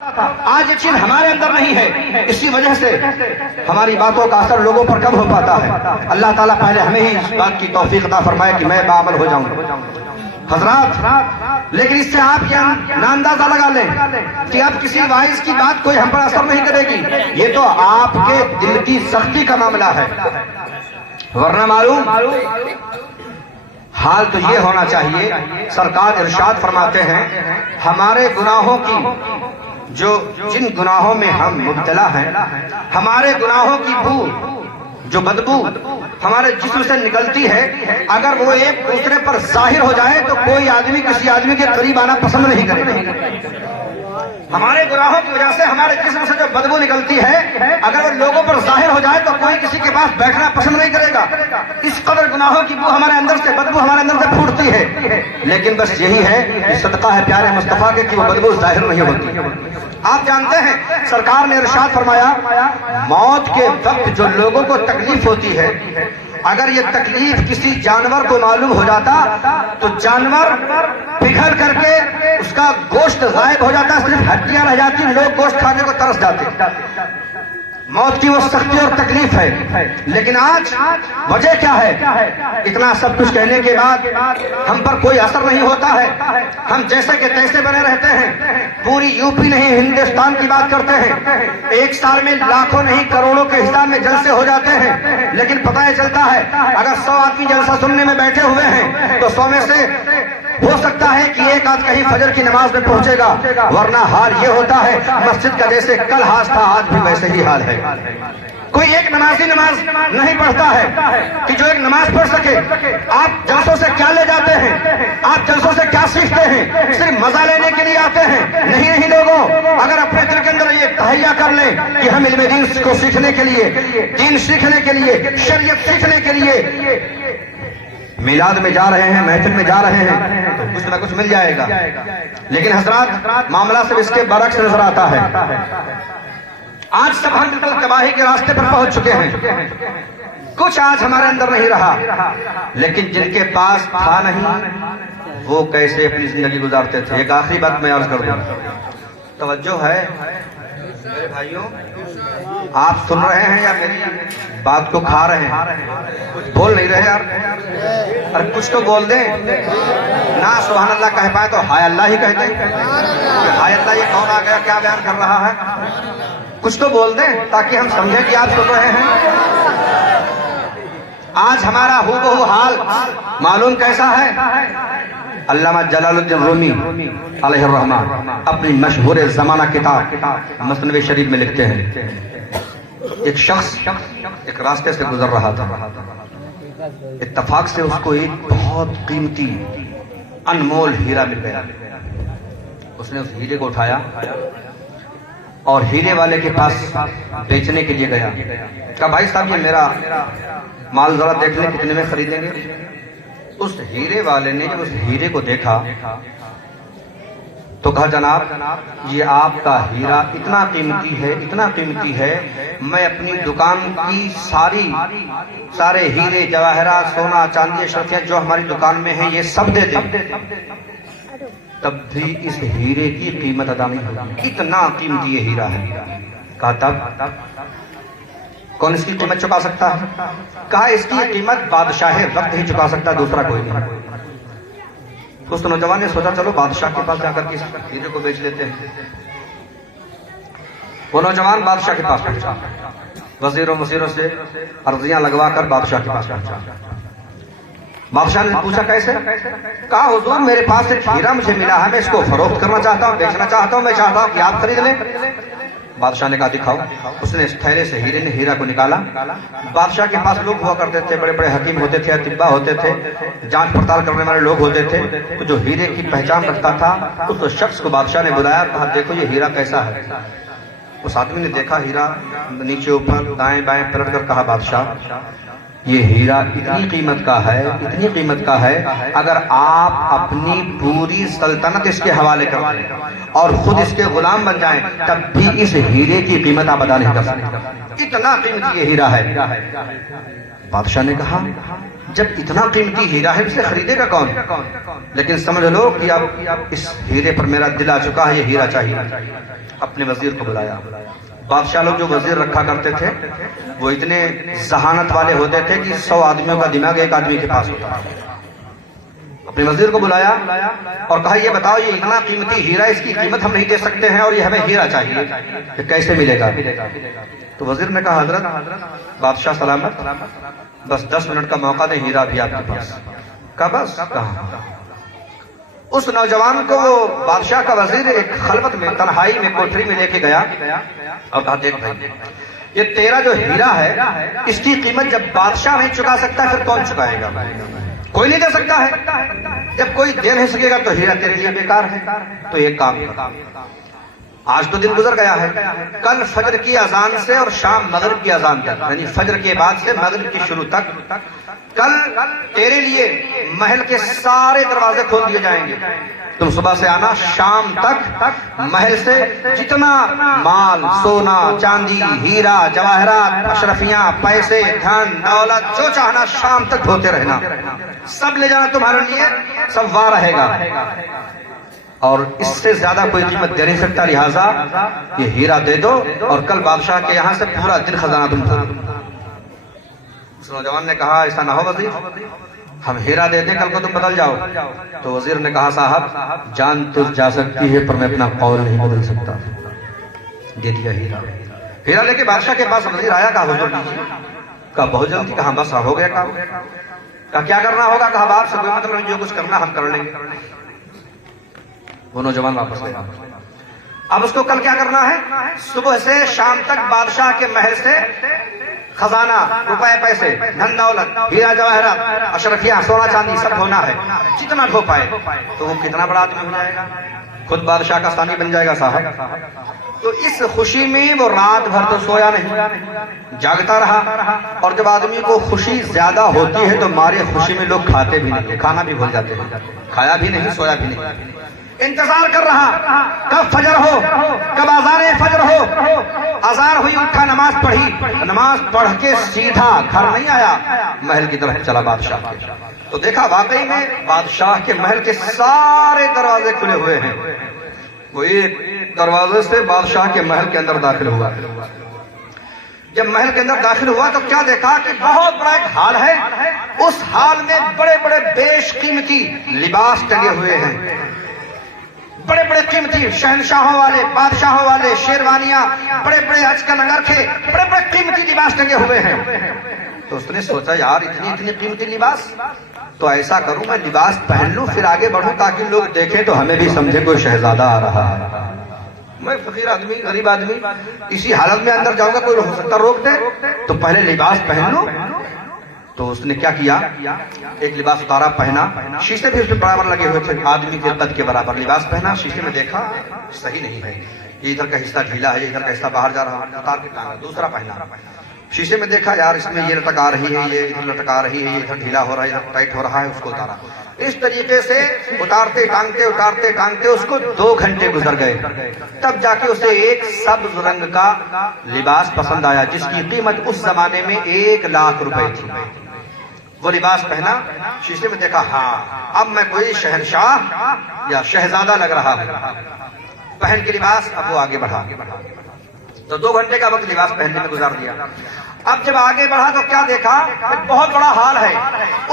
آج یہ چیز ہمارے اندر نہیں ہے، اسی وجہ سے ہماری باتوں کا اثر لوگوں پر کم ہو پاتا ہے۔ اللہ تعالیٰ پہلے ہمیں ہی اس بات کی توفیق عطا فرمائے کہ میں باعمل ہو جاؤں۔ حضرات، لیکن اس سے آپ یہ اندازہ لگا لیں کہ اب کسی وائز کی بات کوئی ہم پر اثر نہیں کرے گی، یہ تو آپ کے دل کی سختی کا معاملہ ہے، ورنہ معلوم حال تو یہ ہونا چاہیے۔ سرکار ارشاد فرماتے ہیں ہمارے گناہوں کی جن گناہوں میں ہم مبتلا ہیں، ہمارے گناہوں کی بو جو بدبو ہمارے جسم سے نکلتی ہے، اگر وہ ایک دوسرے پر ظاہر ہو جائے تو کوئی آدمی کسی آدمی کے قریب آنا پسند نہیں کرے گا۔ ہمارے گناہوں کی وجہ سے ہمارے جسم سے جو بدبو نکلتی ہے، اگر وہ لوگوں پر ظاہر ہو جائے تو کوئی کسی کے پاس بیٹھنا پسند نہیں کرے گا۔ اس قدر گناہوں کی بو ہمارے اندر سے، بدبو ہمارے اندر سے پھوٹتی ہے، لیکن بس یہی ہے کہ صدقہ ہے پیارے مصطفیٰ کے کہ وہ بدبو ظاہر نہیں ہوتی۔ آپ جانتے ہیں سرکار نے ارشاد فرمایا موت کے وقت جو لوگوں کو تکلیف ہوتی ہے، اگر یہ تکلیف کسی جانور کو معلوم ہو جاتا تو جانور پگھل کر کے اس کا گوشت غائب ہو جاتا، صرف ہڈیاں رہ جاتی، لوگ گوشت کھانے کو ترس جاتے۔ موت کی وہ سختی اور تکلیف ہے، لیکن آج وجہ کیا ہے؟ اتنا سب کچھ کہنے کے بعد ہم پر کوئی اثر نہیں ہوتا ہے، ہم جیسے کہ تیسے بنے رہتے ہیں، پوری یو پی نہیں ہندوستان کی بات کرتے ہیں، ایک سال میں لاکھوں نہیں کروڑوں کے حساب میں جلسے ہو جاتے ہیں، لیکن پتہ یہ چلتا ہے اگر 100 آدمی جلسہ سننے میں بیٹھے ہوئے ہیں تو 100 میں سے ہو سکتا ہے کہ ایک آدھ کہیں فجر کی نماز میں پہنچے گا، ورنہ حال یہ ہوتا ہے مسجد کا جیسے کل حال تھا آج بھی ویسے ہی حال ہے۔ کوئی ایک نمازی نماز نہیں پڑھتا ہے کہ جو ایک نماز پڑھ سکے۔ آپ جلسوں سے کیا لے جاتے ہیں؟ آپ جلسوں سے کیا سیکھتے ہیں؟ صرف مزہ لینے کے لیے آتے ہیں؟ نہیں لوگوں، اگر اپنے دل کے اندر یہ تہیہ کر لیں کہ ہم علم دین کو سیکھنے کے لیے، دین سیکھنے کے لیے، شریعت سیکھنے کے لیے میلاد میں جا رہے ہیں، محفل میں جا رہے ہیں تو کچھ نہ کچھ مل جائے گا، لیکن حضرات معاملہ صرف اس کے برعکس نظر آتا ہے۔ آج سب ہم تباہی کے راستے پر پہنچ چکے ہیں، کچھ آج ہمارے اندر نہیں رہا، لیکن جن کے پاس تھا نہیں وہ کیسے اپنی زندگی گزارتے تھے۔ ایک آخری بات میں عرض کر دوں، توجہ ہے میرے بھائیوں، آپ سن رہے ہیں یا میری بات کو کھا رہے ہیں؟ کچھ بول نہیں رہے یار، اور کچھ تو بول دیں نہ۔ سبحان اللہ کہہ پائے تو ہائے اللہ ہی کہہ دیں، ہائے اللہ یہ کون آ گیا، کیا بیان کر رہا ہے؟ کچھ تو بول دیں تاکہ ہم سمجھیں کہ آپ سن رہے ہیں۔ آج ہمارا ہو بہو حال معلوم کیسا ہے؟ علامہ جلال الدین رومی علیہ الرحمہ اپنی مشہور زمانہ کتاب مثنوی شریف میں لکھتے ہیں ایک شخص ایک راستے سے گزر رہا تھا، اتفاق سے اس کو ایک بہت قیمتی انمول ہیرا مل گیا۔ اس نے اس ہیرے کو اٹھایا اور ہیرے والے کے پاس بیچنے کے لیے گیا، کہا بھائی صاحب یہ میرا مال ذرا دیکھ لیں کتنے میں خریدیں گے؟ اس ہیرے والے نے جب اس ہیرے کو دیکھا تو کہا جناب یہ آپ کا ہیرا اتنا قیمتی ہے، اتنا قیمتی ہے، میں اپنی دکان کی سارے ہیرے جواہرات سونا چاندی اشرفیاں جو ہماری دکان میں ہیں یہ سب دے دیں، تب بھی اس ہیرے کی قیمت ادا نہیں ہوگی، اتنا قیمتی یہ ہیرا ہے۔ کہا تب کون اس کی قیمت چکا سکتا ہے؟ کہا اس کی قیمت بادشاہ وقت ہی چکا سکتا، دوسرا کوئی نہیں۔ اس نوجوان نے سوچا چلو بادشاہ کے پاس جا کر کے اس ہیرے کو بیچ لیتے ہیں۔ وہ نوجوان بادشاہ کے پاس پہنچا، وزیروں وزیروں سے عرضیاں لگوا کر بادشاہ کے پاس پہنچا۔ بادشاہ نے پوچھا کیسے؟ کہا حضور میرے پاس ایک ہیرا مجھے ملا ہے، میں اس کو فروخت کرنا چاہتا ہوں، بیچنا چاہتا ہوں، میں چاہتا ہوں کہ آپ خرید لیں۔ بادشاہ نے کہا دکھاؤ۔ اس نے اس تھیلے سے ہیرا کو نکالا۔ بادشاہ کے پاس لوگ ہوا کرتے تھے، بڑے بڑے حکیم ہوتے تھے، اطباء ہوتے تھے، جانچ پڑتال کرنے والے لوگ ہوتے تھے، تو جو ہیرے کی پہچان رکھتا تھا اس شخص کو بادشاہ نے بلایا، کہا دیکھو یہ ہیرا کیسا ہے۔ اس آدمی نے دیکھا ہیرا نیچے اوپر دائیں بائیں پلٹ کر کہا بادشاہ یہ ہیرا اتنی قیمت کا ہے، اتنی قیمت کا ہے، اگر آپ اپنی پوری سلطنت اس کے حوالے کر دیں اور خود اس کے غلام بن جائیں تب بھی اس ہیرے کی قیمت آپ ادا نہیں کر سکتے، اتنا قیمتی یہ ہیرا ہے۔ بادشاہ نے کہا جب اتنا قیمتی ہیرا ہے اسے خریدے گا کون؟ لیکن سمجھ لو کہ اب اس ہیرے پر میرا دل آ چکا ہے، یہ ہیرا چاہیے۔ اپنے وزیر کو بلایا. بادشاہ لوگ جو وزیر رکھا کرتے تھے وہ اتنے ذہانت والے ہوتے تھے کہ 100 آدمیوں کا دماغ ایک آدمی کے پاس ہوتا. اپنے وزیر کو بلایا اور کہا یہ بتاؤ یہ اتنا قیمتی ہیرا اس کی قیمت ہم نہیں دے سکتے ہیں اور یہ ہمیں ہیرا چاہیے کہ کیسے ملے گا. تو وزیر نے کہا حضرت بادشاہ سلامت بس 10 منٹ کا موقع دیں ہیرا بھی آپ کے پاس. کہا بس کہا. اس نوجوان کو وہ بادشاہ کا وزیر ایک خلوت میں تنہائی میں کوٹری میں لے کے گیا اور کہا دیکھ بھائی یہ تیرا جو ہیرا ہے اس کی قیمت جب بادشاہ نہیں چکا سکتا پھر کون چکائے گا؟ کوئی نہیں دے سکتا ہے. جب کوئی دے نہیں سکے گا تو ہیرا تیرے لیے بیکار ہے. تو ایک کام کر, آج تو دن گزر گیا ہے, کل فجر کی اذان سے اور شام مغرب کی اذان تک یعنی فجر کے بعد سے مغرب کی شروع تک کل تیرے لیے محل کے سارے دروازے کھول دیے جائیں گے. تم صبح سے آنا, شام تک محل سے جتنا مال سونا چاندی ہیرا جواہرات اشرفیاں پیسے دھن دولت جو چاہنا شام تک دھوتے رہنا, سب لے جانا تمہارے لیے, سب وہاں رہے گا اور اس سے زیادہ کوئی قیمت دے نہیں سکتا. لہٰذا یہ ہیرا دے دو اور کل بادشاہ کے یہاں سے پورا دن خزانہ تم دو. اس نوجوان نے کہا ایسا نہ ہو وزیر, ہم ہیرا دے دیں کل کو تم بدل جاؤ. تو وزیر نے کہا صاحب جان تو جا سکتی ہے پر میں اپنا قول نہیں بدل سکتا. دے دیا ہیرا. ہیرا لے کے بادشاہ کے پاس وزیر آیا, کہا حضور دیجیے. کہا بہت جلدی. کہا بس ہو گیا کام. کہا کیا کرنا ہوگا؟ کہا باپ سے کوئی مطلب نہیں, جو کچھ کرنا ہم کر لیں گے. وہ نوجوان واپس گیا. اب اس کو کل کیا کرنا ہے؟ صبح سے شام تک بادشاہ کے محل سے خزانہ روپے پیسے دھن دولت ہیرا جواہرات اشرفیاں سونا چاندی سب ہونا ہے, جتنا ڈھو پائے. تو وہ کتنا بڑا آدمی ہو جائے گا, خود بادشاہ کا ثانی بن جائے گا صاحب. تو اس خوشی میں وہ رات بھر تو سویا نہیں, جاگتا رہا. اور جب آدمی کو خوشی زیادہ ہوتی ہے تو مارے خوشی میں لوگ کھاتے بھی نہیں, کھانا بھی بھول جاتے ہیں. کھایا بھی نہیں, سویا بھی نہیں, انتظار کر رہا کب فجر ہو, کب اذان فجر ہو. اذان ہوئی, اٹھا, نماز پڑھی, نماز پڑھ کے سیدھا گھر نہیں آیا, محل کی طرف چلا بادشاہ کے. تو دیکھا واقعی میں بادشاہ کے محل کے سارے دروازے کھلے ہوئے ہیں. وہ ایک دروازے سے بادشاہ کے محل کے اندر داخل ہوا. جب محل کے اندر داخل ہوا تو کیا دیکھا کہ بہت بڑا ایک ہال ہے. اس ہال میں بڑے بڑے بیش قیمتی لباس ٹنگے ہوئے ہیں, بڑے بڑے قیمتی شہنشاہوں والے بادشاہوں والے شیروانیاں, بڑے بڑے اچکن انگرکھے, بڑے بڑے قیمتی لباس ٹنگے ہوئے ہیں. تو اس نے سوچا یار اتنی قیمتی لباس, تو ایسا کروں میں لباس پہن لوں پھر آگے بڑھوں تاکہ لوگ دیکھیں تو ہمیں بھی سمجھے کوئی شہزادہ آ رہا ہے. میں فقیر آدمی غریب آدمی اسی حالت میں اندر جاؤں گا, کوئی ہو سکتا روک دے, تو پہلے لباس پہن لوں. تو اس نے کیا کیا, ایک لباس اتارا پہنا, شیشے بھی اس میں برابر لگے ہوئے تھے, آدمی کے قد کے برابر لباس پہنا. شیشے میں دیکھا صحیح نہیں ہے, یہ ادھر کا حصہ ڈھیلا ہے, ادھر کا حصہ باہر جا رہا ہے, اتار کے ٹانگا. دوسرا پہنا, شیشے میں دیکھا یار اس میں یہ لٹک آ رہی ہے, یہ ادھر لٹک آ رہی ہے, یہ ادھر ڈھیلا ہو رہا ہے, ادھر ٹائٹ ہو رہا ہے, اس کو اتارا. اس طریقے سے اتارتے ٹانگتے اس کو 2 گھنٹے گزر گئے. تب جا کے اسے ایک سبز رنگ کا لباس پسند آیا جس کی قیمت اس زمانے میں 1 لاکھ روپے تھی. وہ لباس پہنا, شیشے میں دیکھا, ہاں اب میں کوئی شہنشاہ یا شہزادہ لگ رہا ہوں. پہن کے لباس اب وہ آگے بڑھا. تو 2 گھنٹے کا وقت لباس پہننے میں گزار دیا. اب جب آگے بڑھا تو کیا دیکھا, ایک بہت بڑا ہال ہے.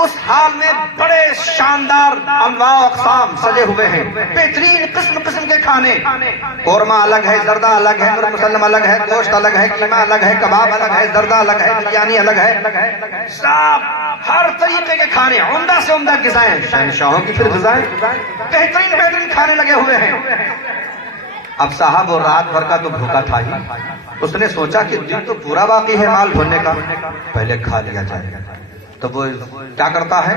اس ہال میں بڑے شاندار انواع و اقسام سجے ہوئے ہیں, بہترین قسم کے کھانے. قورمہ الگ ہے, زردہ الگ ہے, مرغ مسلم الگ ہے, گوشت الگ ہے, قیمہ الگ ہے, کباب الگ ہے, زردہ الگ ہے, بریانی الگ ہے, سب ہر طریقے کے کھانے, عمدہ سے عمدہ غذائیں, شہنشاہوں کی پھر غذائیں, بہترین کھانے لگے ہوئے ہیں. اب صاحب وہ رات بھر کا تو بھوکا تھا ہی. اس نے سوچا کہ دن تو پورا باقی ہے مال بھرنے کا, پہلے کھا لیا جائے. تو وہ کیا کرتا ہے,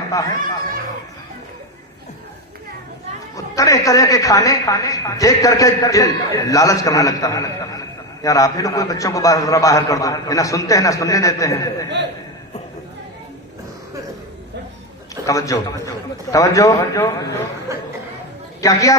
طرح کے کھانے دیکھ کر کے دل لالچ کرنے لگتا ہے. یار آپ ہی لوگ کوئی بچوں کو ذرا باہر کر دو, یہ نہ سنتے ہیں نہ سننے دیتے ہیں. توجہ, کیا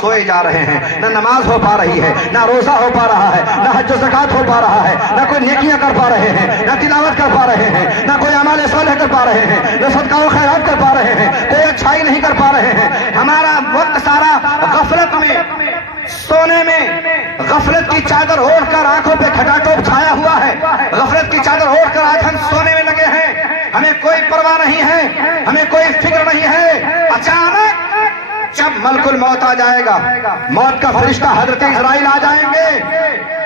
سوئے جا رہے ہیں، نہ نماز ہو پا رہی ہے، نہ روزہ ہو پا رہا ہے، نہ حج و زکات ہو پا رہا ہے، نہ کوئی نیکیاں کر پا رہے ہیں، نہ تلاوت کر پا رہے ہیں، نہ کوئی اعمال صالح کر پا رہے ہیں، نہ صدقہ و خیرات کر پا رہے ہیں، کوئی اچھائی نہیں کر پا رہے ہیں۔ ہمارا وقت سارا غفلت میں، سونے میں، غفلت کی چادر اوڑھ کر آنکھوں پہ کھٹاٹوپ چھایا ہوا ہے، غفلت کی چادر اوڑھ کر آج ہم سونے میں لگے ہیں، ہمیں کوئی پرواہ نہیں ہے، ہمیں کوئی فکر نہیں ہے۔ اچانک جب ملک الموت آ جائے گا، موت کا فرشتہ حضرت اسرائیل آ جائیں گے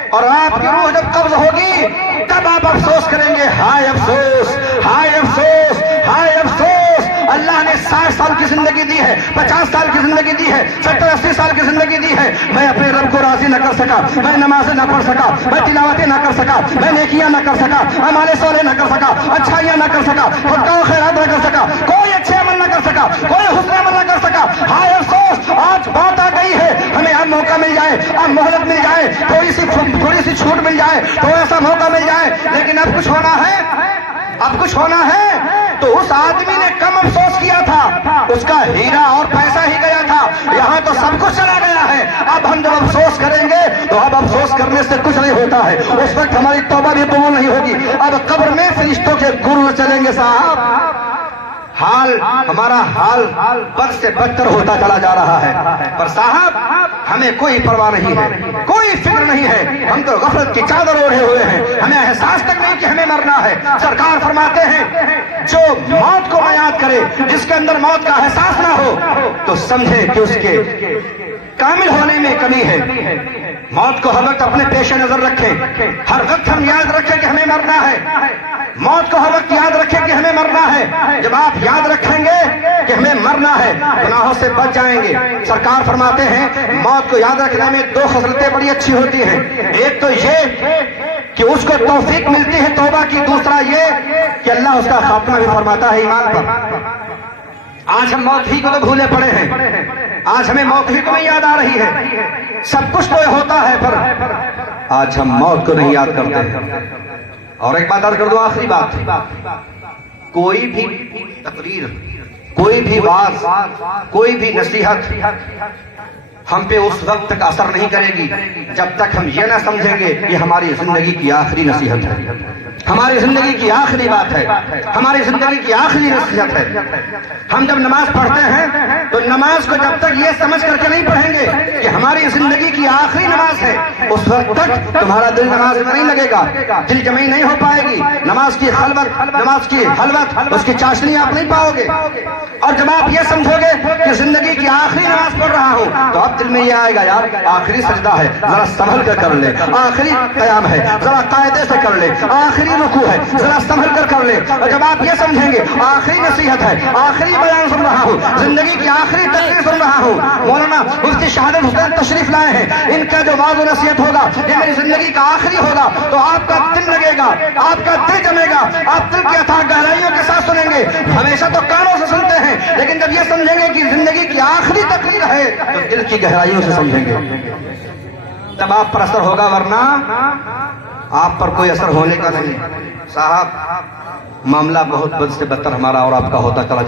اور آپ کی روح جب قبض ہوگی تب آپ افسوس کریں گے، ہائے افسوس، ہائے افسوس، ہائے افسوس، اللہ نے 60 سال کی زندگی دی ہے، 50 سال کی زندگی دی ہے، 70-80 سال کی زندگی دی ہے، میں اپنے رب کو راضی نہ کر سکا، میں نمازیں نہ پڑھ سکا، میں تلاوتیں نہ کر سکا، میں نیکیاں نہ کر سکا، اعمال صالح نہ کر سکا، اچھائیاں نہ کر سکا، صدقہ و خیرات نہ کر سکا، کوئی اچھے عمل نہ کر سکا، کوئی حسن عمل نہ کر سکا۔ ہائے افسوس، آج بات آ گئی ہے، ہمیں اب موقع مل جائے، اب مہلت مل جائے، تھوڑی سی چھوٹ مل جائے، تھوڑا سا موقع مل جائے، لیکن اب کچھ ہونا ہے، اب کچھ ہونا ہے۔ تو اس آدمی نے کم افسوس کیا تھا، اس کا ہیرا اور پیسہ ہی گیا تھا، یہاں تو سب کچھ چلا گیا ہے۔ اب ہم جب افسوس کریں گے تو اب افسوس کرنے سے کچھ نہیں ہوتا ہے، اس وقت ہماری توبہ بھی قبول نہیں ہوگی۔ اب قبر میں فرشتوں کے گرو چلیں گے صاحب، ہمارا حال بد سے بدتر ہوتا چلا جا رہا ہے۔ پر صاحب ہمیں کوئی پرواہ نہیں ہے، کوئی فکر نہیں ہے، ہم تو غفلت کی چادر اوڑھے ہوئے ہیں، ہمیں احساس تک نہیں کہ ہمیں مرنا ہے۔ سرکار فرماتے ہیں جو موت کو یاد کرے، جس کے اندر موت کا احساس نہ ہو، تو سمجھے کہ اس کے کامل ہونے میں کمی ہے۔ موت کو ہر وقت اپنے پیش نظر رکھیں، ہر وقت ہم یاد رکھیں کہ ہمیں مرنا ہے، موت کو ہر وقت یاد رکھیں کہ ہمیں مرنا ہے۔ جب آپ یاد رکھیں گے کہ ہمیں مرنا ہے، گناہوں سے بچ جائیں گے۔ سرکار فرماتے ہیں موت کو یاد رکھنے میں 2 خصلتیں بڑی اچھی ہوتی ہیں، ایک تو یہ کہ اس کو توفیق ملتی ہے توبہ کی، دوسرا یہ کہ اللہ اس کا خاتمہ بھی فرماتا ہے ایمان پر۔ آج ہم موت ہی کو تو بھولے پڑے ہیں، آج ہمیں موت ہی کو نہیں یاد آ رہی ہے، سب کچھ تو ہوتا ہے پر آج ہم موت کو نہیں یاد کرتے ہیں۔ اور ایک بات عرض کر دوں، آخری بات، کوئی بھی تقریر، کوئی بھی واعظ، کوئی بھی نصیحت ہم پہ اس وقت تک اثر نہیں کرے گی جب تک ہم یہ نہ سمجھیں گے کہ ہماری زندگی کی آخری نصیحت ہے، ہماری زندگی کی آخری بات ہے، ہماری زندگی کی آخری نصیحت ہے۔ ہم جب نماز پڑھتے ہیں تو نماز کو جب تک یہ سمجھ کر کے نہیں پڑھیں گے کہ ہماری زندگی کی آخری نماز ہے، اس وقت تک تمہارا دل نماز میں نہیں لگے گا، دل جمعی نہیں ہو پائے گی، نماز کی خلوت، نماز کی حلوت، اس کی چاشنی آپ نہیں پاؤ گے۔ اور جب آپ یہ سمجھو گے کہ زندگی کی آخری نماز پڑھ رہا ہوں تو اب دل میں یہ آئے گا یار آخری سجدہ ہے، ذرا سنبھل کر کر لے، آخری قیام ہے ذرا قاعدے سے کر لے، آخری رکوع ہے ذرا سنبھل کر کر لے۔ اور جب آپ یہ سمجھیں گے آخری نصیحت ہے، آخری بیان سن رہا ہوں، زندگی کی آخری تقریر سن رہا ہوں، مولانا مفتی شہادت حسین تشریف لائے ہیں، ان کا جو وعظ و نصیحت ہوگا یہ میری زندگی کا آخری ہوگا، تو آپ کا دل لگے گا، آپ کا دل جمے گا، آپ دل کی اتھاہ گہرائیوں کے ساتھ سنیں گے۔ ہمیشہ تو کانوں سے سنتے ہیں، لیکن جب یہ سمجھیں گے کہ زندگی کی آخری تقریر ہے تو دل کی گہرائیوں سے سمجھیں گے، تب آپ پر اثر ہوگا، ورنہ آپ پر کوئی اثر ہونے کا نہیں۔ صاحب معاملہ بہت بد سے بدتر ہمارا اور آپ کا ہوتا چلا